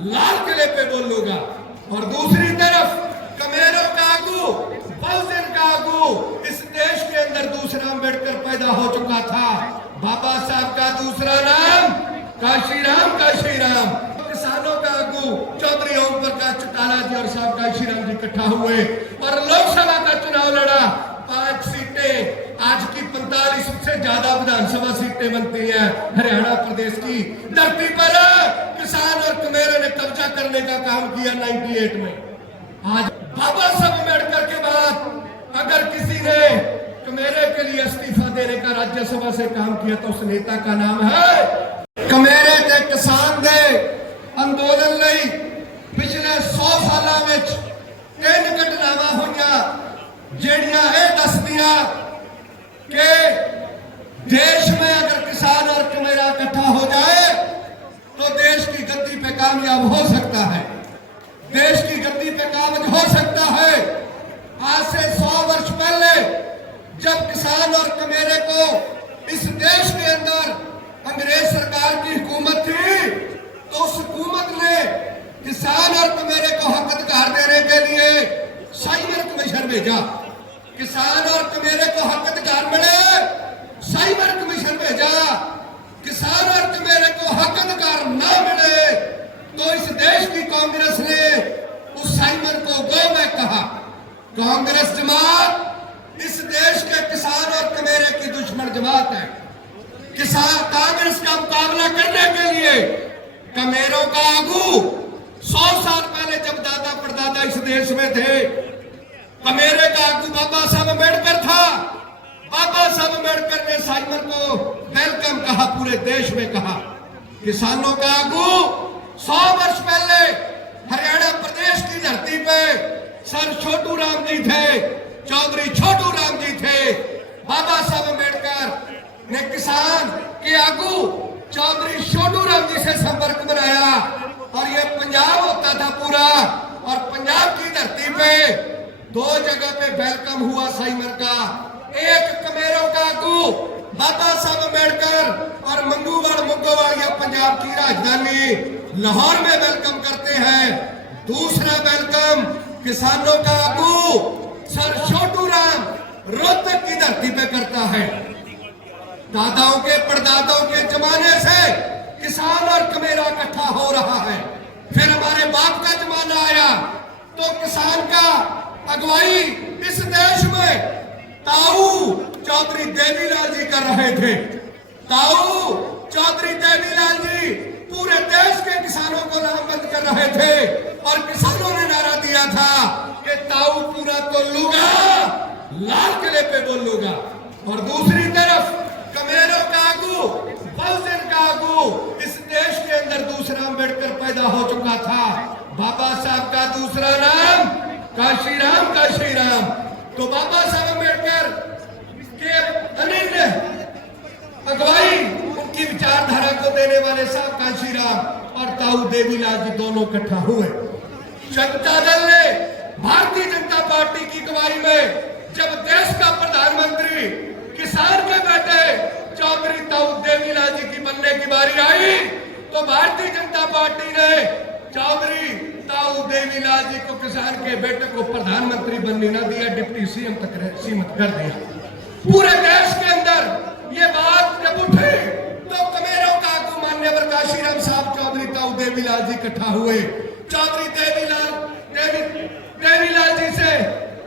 लाल किले पे बोलूंगा। और दूसरी तरफ कमेरों का आगू, बहुजन का आगू, इस देश के अंदर दूसरा अम्बेडकर पैदा हो चुका था। बाबा साहब का दूसरा नाम काशीराम, काशीराम। किसानों का आगू चौधरी ओम प्रकाश चौटाला जी और साहब काशीराम जी इकट्ठा हुए और लोकसभा का चुनाव लड़ा। 5 सीटें, आज की 45 से ज्यादा विधानसभा सीटें बनती हैं हरियाणा प्रदेश की धरती पर। किसान और कमेरों ने कब्जा करने का काम किया 98 में। आज बाबा साहब अम्बेडकर के बाद अगर किसी ने कमेरे के लिए इस्तीफा देने का राज्यसभा से काम किया तो उस नेता का नाम है कमेरे के किसान दे अंदोलन ਲਈ पिछले 100 सालों में 3 घटनावां होईयां ਜਿਹੜੀਆਂ ਇਹ ਦੱਸਦੀਆਂ कि देश में अगर किसान और कमेरा इकट्ठा हो जाए तो देश की गद्दी पे कामयाब हो सकता है, देश की गद्दी पे काबिज हो सकता है। आज से 100 वर्ष पहले जब किसान और कमेरे को इस देश के अंदर अंग्रेज सरकार की हुकूमत थी तो उस हुकूमत ने किसान और कमेरे को हक अधिकार देने के लिए साइबर कमीशन भेजा। किसान और कमेरे को हक अधिकार मिले, साइबर कमीशन भेजा। किसान और कमेरे को हक अधिकार ना मिले तो इस देश की कांग्रेस ने उस साइबर को गो बैक कहा। कांग्रेस जमात इस देश के किसान और कमेरे की दुश्मन जमात है। किसान कांग्रेस का मुकाबला करने के लिए कमेरों का आगू 100 साल पहले जब दादा परदादा इस देश में थे, कमेरे का आगू बाबा साहब अम्बेडकर था। बाबा साहब अम्बेडकर ने साइबर को वेलकम कहा, पूरे देश में कहा। किसानों का आगू 100 वर्ष पहले हरियाणा प्रदेश की धरती पे सर छोटू राम जी थे, चौधरी छोटू राम जी थे। बाबा साहब अम्बेडकर ने किसान के आगू चौधरी छोटू राम जी से संपर्क बनाया और ये पंजाब होता था पूरा। और पंजाब की धरती पे 2 जगह पे वेलकम हुआ साइमर का। एक कमेरों का आगू बाबा साहब अम्बेडकर और मंगूवाल या पंजाब की राजधानी लाहौर में वेलकम करते हैं। दूसरा वेलकम किसानों का आगू सर छोटू राम रोहतक की धरती पे करता है। दादाओं के परदादाओं के जमाने से किसान और कमेरा इकट्ठा हो रहा है। फिर हमारे बाप का जमाना आया तो किसान का अगुवाई इस देश में ताऊ चौधरी देवीलाल जी कर रहे थे। ताऊ चौधरी देवीलाल जी पूरे देश के किसानों को लामबंद कर रहे थे और किसानों ने नारा दिया था कि ताऊ पूरा तो लूंगा, लाल किले पे बोलूंगा। और दूसरी तरफ कमेरों का आगू, बहुजन का आगू, इस देश के अंदर दूसरा अम्बेडकर पैदा हो चुका था। बाबा साहब का दूसरा नाम काशीराम, काशीराम। तो बाबा साहब अम्बेडकर के अनिल अगुवाई, उनकी विचारधारा को देने वाले साहब काशीराम और ताऊ देवीलाल जी दोनों इकट्ठा हुए। जनता दल ने भारतीय जनता पार्टी की अगुवाई में जब देश का प्रधानमंत्री किसान के बेटे चौधरी ताऊ देवीलाल जी की बनने की बारी आई तो भारतीय जनता पार्टी ने चौधरी ताऊ देवीलाल जी को किसान के बेटे को प्रधानमंत्री बनने न दिया, डिप्टी सीएम तक सीमित कर दिया। पूरे देश के अंदर ये बात जब उठी तो कमेरों का आगू मान्यवर काशीराम साहब चौधरी ताऊ देवीलाल जी इकट्ठा हुए। चौधरी देवीलाल जी से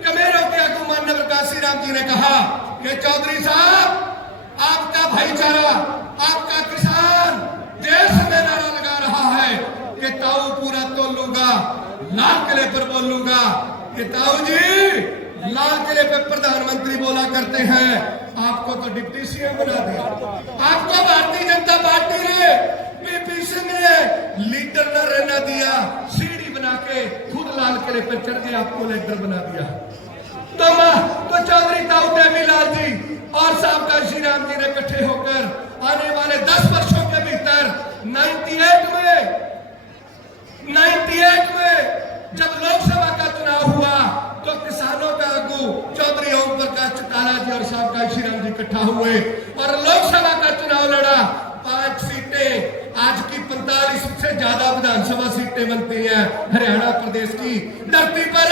कमेरों के आगू मान्यवर काशीराम जी ने कहा कि चौधरी साहब आपका भाईचारा, आपका किसान देश में नारा लगा रहा है कि ताऊ पूरा तो लूंगा, लाल किले पर बोलूंगा। कि ताऊ जी लाल किले पे प्रधानमंत्री बोला करते हैं, आपको तो डिप्टी सीएम बना दिया। आपको भारतीय जनता पार्टी ने पीपी सिंह ने लीडर न रहना दिया, सीढ़ी बना के खुद लाल किले पर चढ़ के आपको लीडर बना दिया। तो चौधरी ताऊ देवीलाल जी और साहब काशीराम जी ने इकट्ठे होकर आने वाले 10 वर्षों के भीतर 98 में जब लोकसभा का चुनाव हुआ तो किसानों का आगू चौधरी ओम प्रकाश चौटाला जी और साहब काशीराम जी इकट्ठा हुए और लोकसभा का चुनाव लड़ा। 5 सीटें, आज की 45 से ज्यादा विधानसभा सीटें बनती हैं हरियाणा प्रदेश की धरती पर।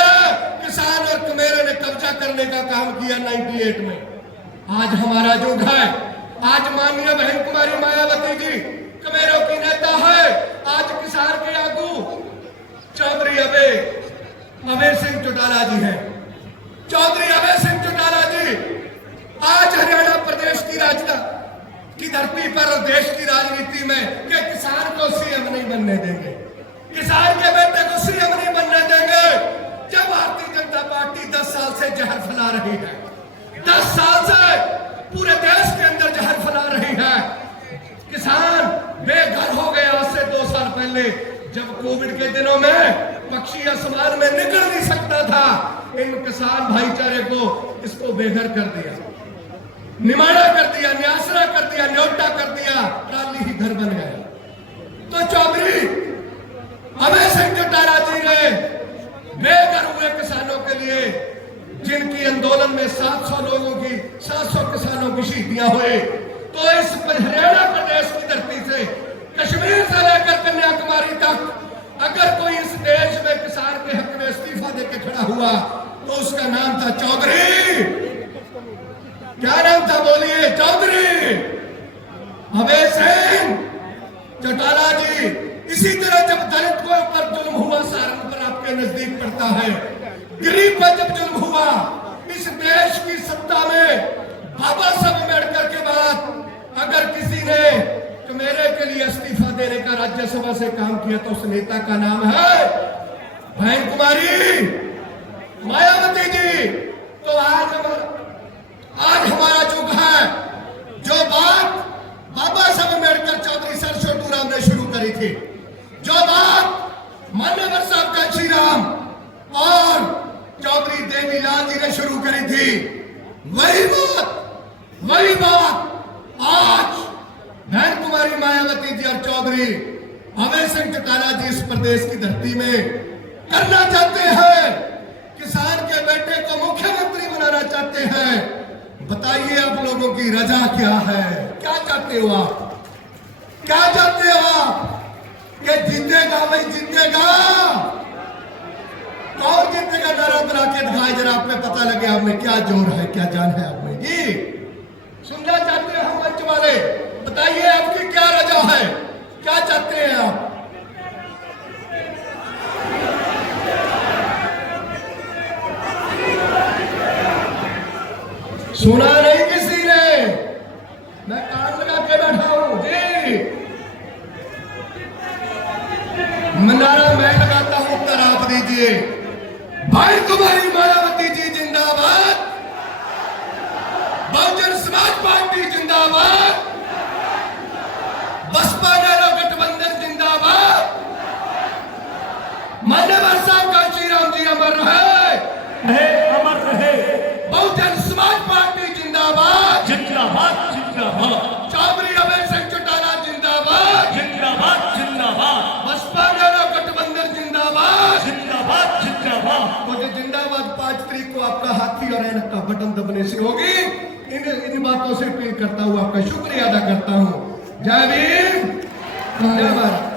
किसान और कमेरों ने कब्जा करने का काम किया 98 में। आज हमारा युग है। आज माननीय बहन कुमारी मायावती जी कमेरों की नेता है। आज किसान के आगू चौधरी अभय सिंह चौटाला जी है। चौधरी अभय सिंह चौटाला जी आज हरियाणा प्रदेश की राजधानी की धरती पर और देश की राजनीति में कि किसान को सीएम नहीं बनने देंगे, किसान के बेटे को सीएम नहीं बनने देंगे। जब भारतीय जनता पार्टी 10 साल से जहर फैला रही है, 10 साल से पूरे देश के अंदर जहर फैला रही है। किसान बेघर हो गया आज से 2 साल पहले, जब कोविड के दिनों में पक्षी आसमान में निकल नहीं सकता था। इन किसान भाईचारे को इसको बेघर कर दिया, निमाड़ा कर दिया, न्यासरा कर दिया, न्योटा कर दिया, ट्राली ही घर बन गया। तो चौधरी अभय सिंह चौटाला जी ने बेघर हुए किसानों के लिए, जिनकी आंदोलन में 700 किसानों की शहीदियां हुई, तो इस हरियाणा प्रदेश की धरती से कश्मीर से लेकर कन्याकुमारी तक अगर कोई इस देश में किसान के हक में इस्तीफा देकर खड़ा हुआ तो उसका नाम था चौधरी। क्या नाम था बोलिए? चौधरी अभय सिंह चौटाला जी। इसी तरह जब दलित को ऊपर जुल्म हुआ, सहारनपुर आपके नजदीक पड़ता है, गरीब पर जब जुल्म हुआ, इस देश की सत्ता में बाबा साहब अम्बेडकर के बाद अगर किसी ने कमेरे के लिए इस्तीफा देने का राज्यसभा से काम किया तो उस नेता का नाम है बहन कुमारी मायावती जी। तो आज हमारा युग है। जो बात बाबा साहब अम्बेडकर चौधरी सर छोटू राम ने शुरू करी थी, जो बात मान्यवर साहब कांशी राम और चौधरी देवीलाल जी ने शुरू करी थी, वही बात आज बहन कुमारी मायावती जी और चौधरी अभय सिंह चौटाला जी इस प्रदेश की धरती में करना चाहते हैं। किसान के बेटे को मुख्यमंत्री बनाना चाहते हैं। बताइए आप लोगों की रजा क्या है? क्या चाहते हो आप? क्या चाहते हो आप? कि जीतेगा भाई जीतेगा? कौन जीतेगा? नारा बना के दिखाए जरा, आप में पता लगे आप में क्या जोर है, क्या जान है आप में। जी सुनना चाहते हैं हम मंच वाले? बताइए आपकी क्या रजा है, क्या चाहते हैं आप? सुना नहीं किसी ने? मैं कान लगा के बैठा हूं जी। नारा मैं लगाता हूं, उत्तर आप दीजिए। भाई कुमारी मायावती जी जिंदाबाद, बहुजन समाज पार्टी जिंदाबाद, बसपा नैरो गठबंधन जिंदाबाद, मान्यवर साहब कांशी राम जी अमर रहे, अमर रहे। बहुजन समाज पार्टी जिंदाबाद, जिंदाबाद, जिंदाबाद। चौधरी अभय सिंह चौटाला जिंदाबाद, जिंदाबाद, जिंदाबाद। बसपा नैरो गठबंधन जिंदाबाद, जिंदाबाद, जिंदाबाद। तो जो जिंदाबाद 5 तारीख को आपका हाथी और ऐनक का बटन दबने से होगी। इन बातों से अपील करता हूं, आपका शुक्रिया अदा करता हूं। जय भीम, जय भारत।